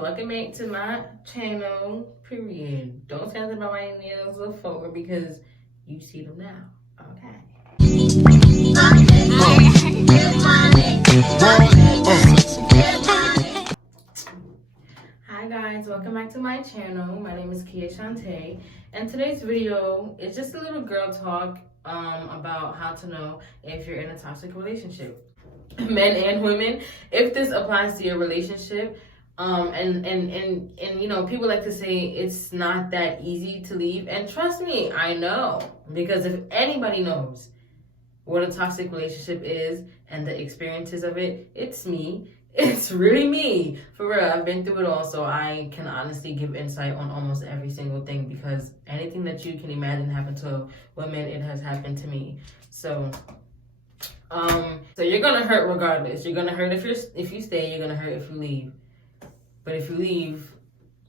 Welcome back to my channel, period. Don't tell them about my nails before because you see them now, okay? Hi guys, welcome back to my channel. My name is Kia Shante, and today's video is just a little girl talk about how to know if you're in a toxic relationship. Men and women, if this applies to your relationship, and you know, people like to say it's not that easy to leave, and trust me, I know, because if anybody knows what a toxic relationship is and the experiences of it, it's me. It's really me, for real. I've been through it all, so I can honestly give insight on almost every single thing, because anything that you can imagine happened to women, it has happened to me. So you're gonna hurt regardless. You're gonna hurt if you stay. You're gonna hurt if you leave. But if you leave,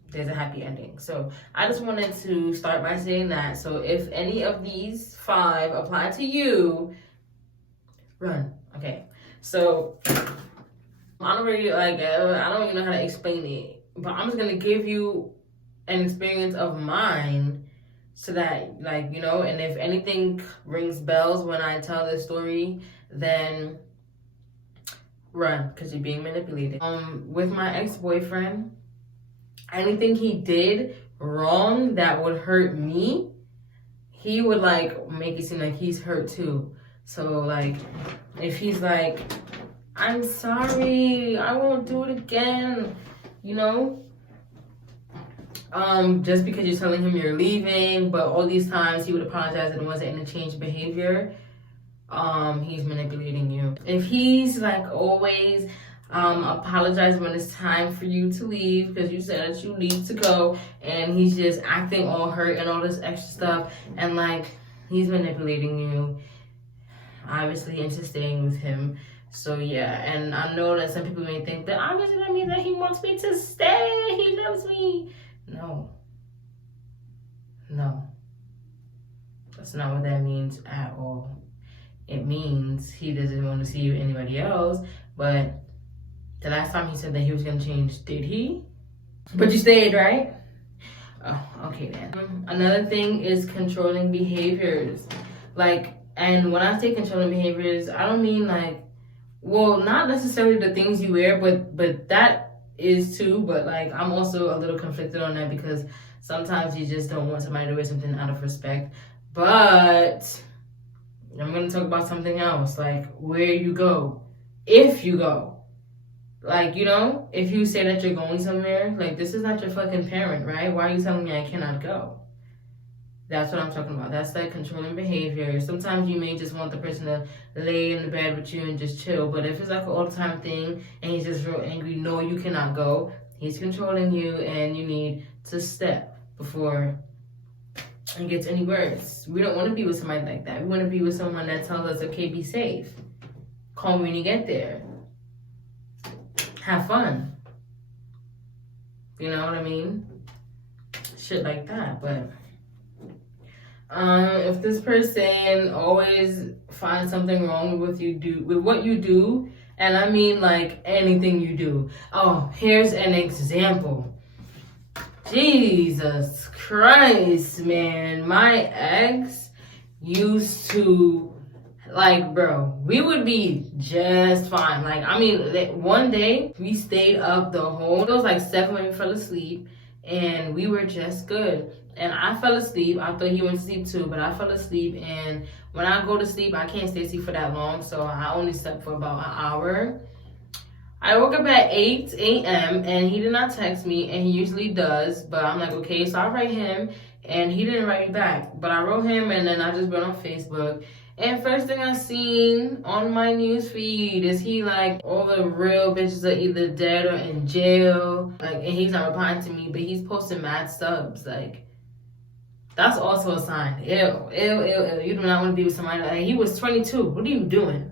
there's a happy ending. So I just wanted to start by saying that. So if any of these 5 apply to you, run. Okay. So I don't really I don't even know how to explain it, but I'm just gonna give you an experience of mine, so that, like, you know, and if anything rings bells when I tell this story, then run, because you're being manipulated. With my ex-boyfriend, anything he did wrong that would hurt me, he would like make it seem like he's hurt too. So like, if he's like, I'm sorry, I won't do it again, you know, just because you're telling him you're leaving, but all these times he would apologize and it wasn't in a changed behavior, he's manipulating you. If he's like always apologize when it's time for you to leave because you said that you need to go, and he's just acting all hurt and all this extra stuff, and like he's manipulating you, obviously, into staying with him. So yeah, and I know that some people may think that obviously that means that he wants me to stay, he loves me. No, that's not what that means at all. It means he doesn't want to see you with anybody else. But the last time he said that he was going to change, did he? But you stayed, right? Oh, okay then. Another thing is controlling behaviors. Like, and when I say controlling behaviors, I don't mean like, well, not necessarily the things you wear, but that is too. But like, I'm also a little conflicted on that, because sometimes you just don't want somebody to wear something out of respect. But I'm going to talk about something else, like where you go, if you go. Like, you know, if you say that you're going somewhere, like, this is not your fucking parent, right? Why are you telling me I cannot go? That's what I'm talking about. That's like controlling behavior. Sometimes you may just want the person to lay in the bed with you and just chill. But if it's like an all the time thing and he's just real angry, no, you cannot go. He's controlling you, and you need to step before it gets any worse. We don't want to be with somebody like that. We want to be with someone that tells us, okay, be safe. Call me when you get there. Have fun. You know what I mean? Shit like that. But if this person always finds something wrong with what you do, and I mean like anything you do. Oh, here's an example. Jesus Christ, man. My ex used to, like, bro, we would be just fine. Like, I mean, one day we stayed up the whole, it was like 7 when we fell asleep, and we were just good. And I fell asleep. I thought he went to sleep too, but I fell asleep. And when I go to sleep, I can't stay asleep for that long. So I only slept for about an hour. I woke up at 8 a.m. and he did not text me, and he usually does. But I'm like, okay, so I write him, and he didn't write me back. But I wrote him, and then I just went on Facebook. And first thing I seen on my news feed is he like, all the real bitches are either dead or in jail. Like, and he's not replying to me, but he's posting mad subs. Like, that's also a sign. Ew. You do not want to be with somebody like, he was 22. What are you doing?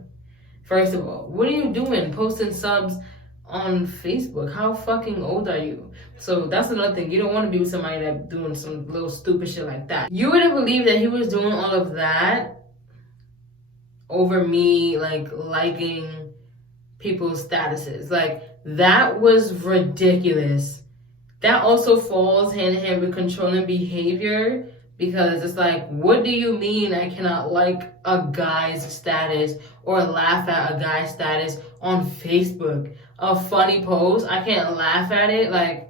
First of all, what are you doing posting subs on Facebook? How fucking old are you? So that's another thing. You don't want to be with somebody that's doing some little stupid shit like that. You wouldn't believe that he was doing all of that over me, like, liking people's statuses. Like, that was ridiculous. that also falls hand in hand with controlling behavior, because it's like, what do you mean I cannot like a guy's status or laugh at a guy's status on Facebook? A funny post, I can't laugh at it? Like,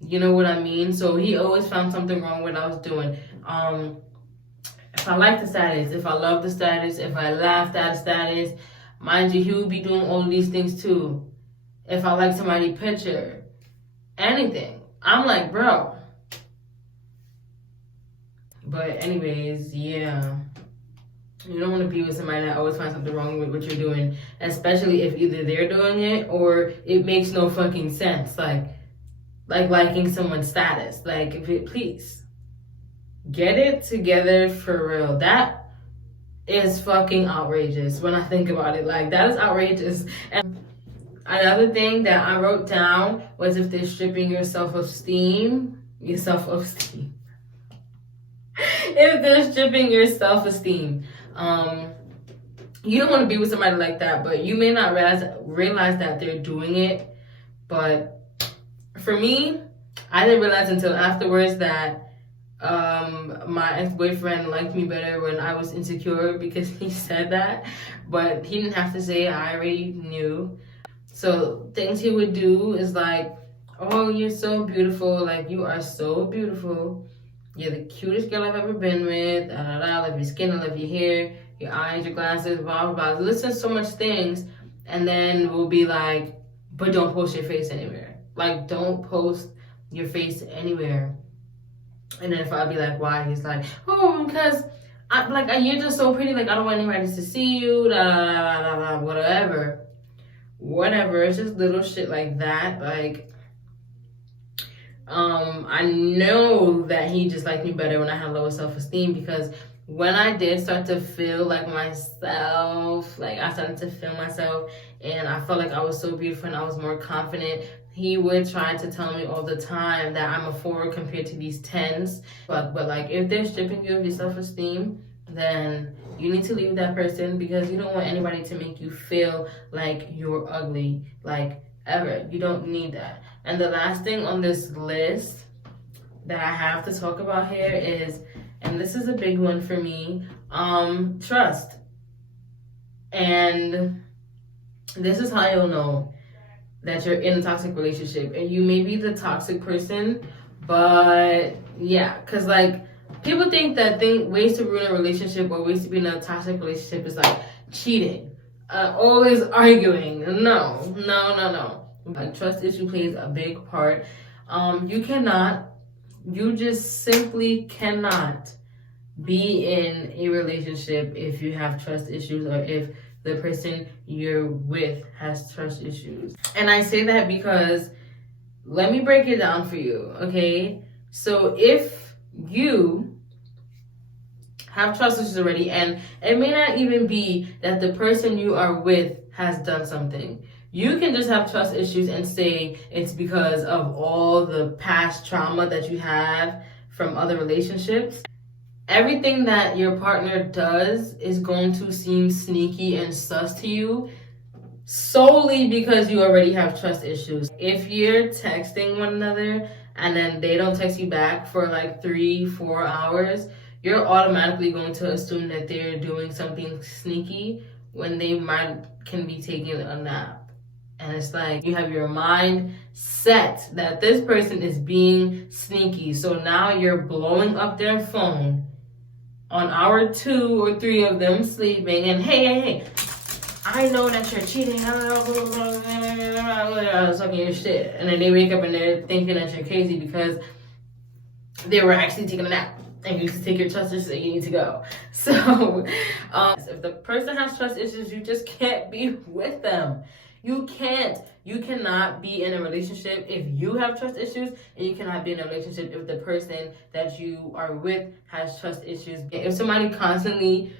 you know what I mean? So he always found something wrong with what I was doing. If I like the status, if I love the status, if I laughed at the status, mind you, he would be doing all of these things too. If I like somebody's picture, anything. I'm like, bro. But anyways, yeah. You don't want to be with somebody that always finds something wrong with what you're doing, especially if either they're doing it or it makes no fucking sense. Like liking someone's status. Like, if it, please. Get it together for real. That is fucking outrageous when I think about it. Like, that is outrageous. And another thing that I wrote down was, if they're stripping your self-esteem. If they're stripping your self-esteem. You don't want to be with somebody like that, but you may not realize that they're doing it. But for me, I didn't realize until afterwards that my ex-boyfriend liked me better when I was insecure, because he said that, but he didn't have to say it. I already knew. So things he would do is like, oh, you're so beautiful, like, you are so beautiful, you're the cutest girl I've ever been with, I love your skin, I love your hair, your eyes, your glasses, blah blah blah, listen to so much things. And then we'll be like, but don't post your face anywhere. Like, don't post your face anywhere. And then if I'd be like, why? He's like, oh, because you're just so pretty. Like, I don't want anybody to see you. Whatever. It's just little shit like that. Like, I know that he just liked me better when I had lower self-esteem, because when I did start to feel like myself, like I started to feel myself and I felt like I was so beautiful and I was more confident, he would try to tell me all the time that I'm a 4 compared to these 10s. But like, if they're stripping you of your self-esteem, then you need to leave that person, because you don't want anybody to make you feel like you're ugly, like, ever. You don't need that. And the last thing on this list that I have to talk about here is, and this is a big one for me, trust. And this is how you'll know that you're in a toxic relationship. And you may be the toxic person, but yeah, because like, people think that ways to ruin a relationship or ways to be in a toxic relationship is like cheating, always arguing. No. Like, trust issue plays a big part. You just simply cannot be in a relationship if you have trust issues, or if the person you're with has trust issues. And I say that because, let me break it down for you, okay? So if you have trust issues already, and it may not even be that the person you are with has done something. You can just have trust issues and say it's because of all the past trauma that you have from other relationships. Everything that your partner does is going to seem sneaky and sus to you solely because you already have trust issues. If you're texting one another and then they don't text you back for like 3-4 hours, you're automatically going to assume that they're doing something sneaky when they can be taking a nap. And it's like, you have your mind set that this person is being sneaky. So now you're blowing up their phone on hour 2 or 3 of them sleeping, and hey, I know that you're cheating. I was talking your shit. And then they wake up and they're thinking that you're crazy because they were actually taking a nap. And you just take your trust issues and you need to go. So if the person has trust issues, you just can't be with them. You cannot be in a relationship if you have trust issues, and you cannot be in a relationship if the person that you are with has trust issues. If somebody constantly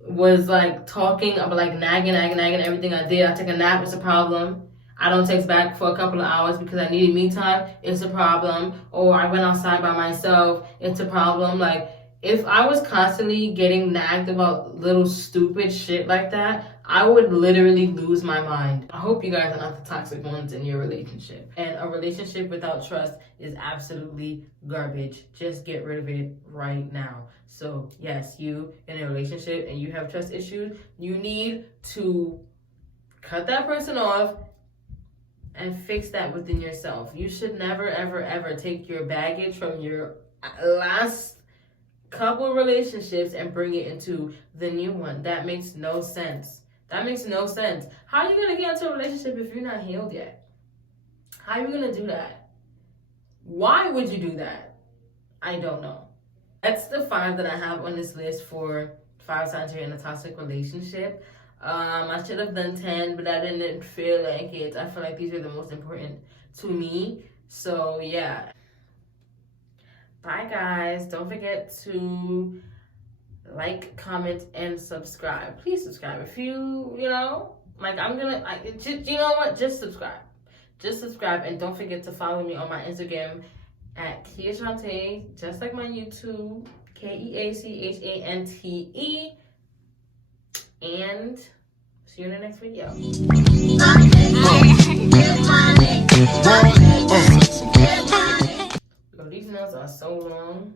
was like talking about like nagging everything I did, I took a nap, it's a problem. I don't text back for a couple of hours because I needed me time, it's a problem. Or I went outside by myself, it's a problem. Like, if I was constantly getting nagged about little stupid shit like that, I would literally lose my mind. I hope you guys are not the toxic ones in your relationship. And a relationship without trust is absolutely garbage. Just get rid of it right now. So yes, you in a relationship and you have trust issues, you need to cut that person off and fix that within yourself. You should never, ever, ever take your baggage from your last couple relationships and bring it into the new one. That makes no sense. That makes no sense. How are you going to get into a relationship if you're not healed yet? How are you going to do that? Why would you do that? I don't know. That's the 5 that I have on this list for 5 signs you're in a toxic relationship. I should have done 10, but I didn't feel like it. I feel like these are the most important to me. So yeah. Bye guys. Don't forget to like, comment, and subscribe. Please subscribe. If you know, like you know what? Just subscribe. Just subscribe, and don't forget to follow me on my Instagram at Kia Chante, just like my YouTube, KeaChante. And see you in the next video. Yo, these nails are so long.